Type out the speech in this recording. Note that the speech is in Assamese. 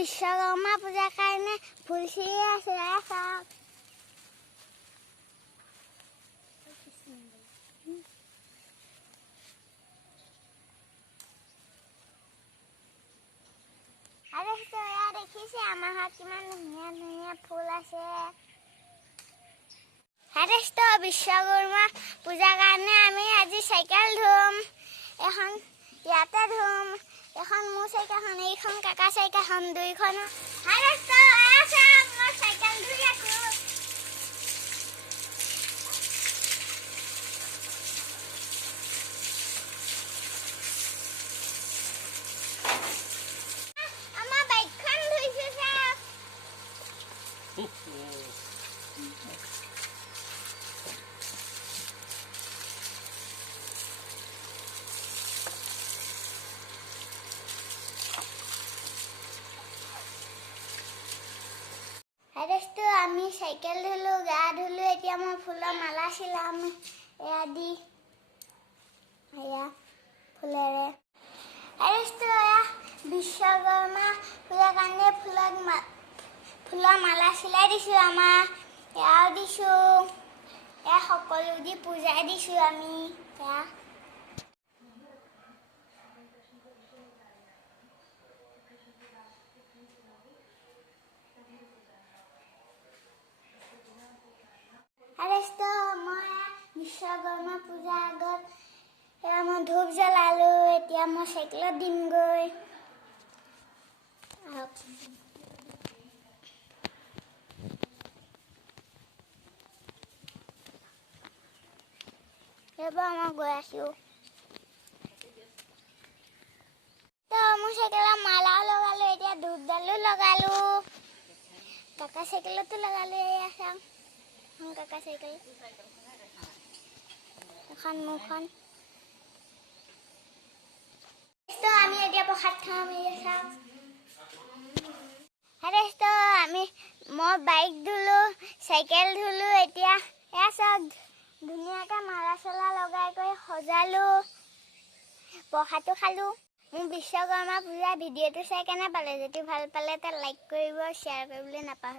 বিশ্বকৰ্মা পূজাৰ কাৰণে ফুল চিৰি আছে চাওক। আৰু দেখিছে আমাৰ ঘৰত কিমান ধুনীয়া ধুনীয়া ফুল আছে। বিশ্বকৰ্মা পূজাৰ কাৰণে আমি আজি চাইকেল ধুম। এখন ইয়াতে ধুম, এখন মোৰ চাইকেলখন, এইখন কাকা চাইকেলখন, দুইখন। মই চাইকেল ধুই আছো। আমাৰ বাইকখন ধুইছো চাওক। আমি চাইকেল ধুলো, গা ধুলো, এতিয়া মই ফুলৰ মালা চিলাম। এয়া দি এয়া ফুলেৰে বিশ্বকৰ্মা পূজাৰ কাৰণে ফুলৰ মালা চিলাই দিছো। আমাৰ এয়াও দিছো, এয়া সকলো দি পূজাই দিছো আমি। এয়া মই বিশ্বকৰ্মা পূজাৰ আগত মই ধূপ জ্বলালো। এতিয়া মই চাইকেলত দিমগৈ। এবাৰ মই গৈ আছো। মোৰ চাইকেলত মালাও লগালো, এতিয়া ধূপডালো লগালো, কাকা চাইকেলতো লগালো। এয়া চাওঁ কাকা চাইকেল, এখন মোৰখন। আমি এতিয়া প্ৰসাদ খাম। মই বাইক ধুলো, চাইকেল ধুলো। এতিয়া এয়া চাওক ধুনীয়াকৈ মালা চলা লগাই কৰি সজালো, প্ৰসাদটো খালো। মোৰ বিশ্বকৰ্মা পূজাৰ ভিডিঅ'টো চাই কেনে পালে? যদি ভাল পালে লাইক কৰিব, শ্বেয়াৰ কৰিবলৈ নাপাহৰিব।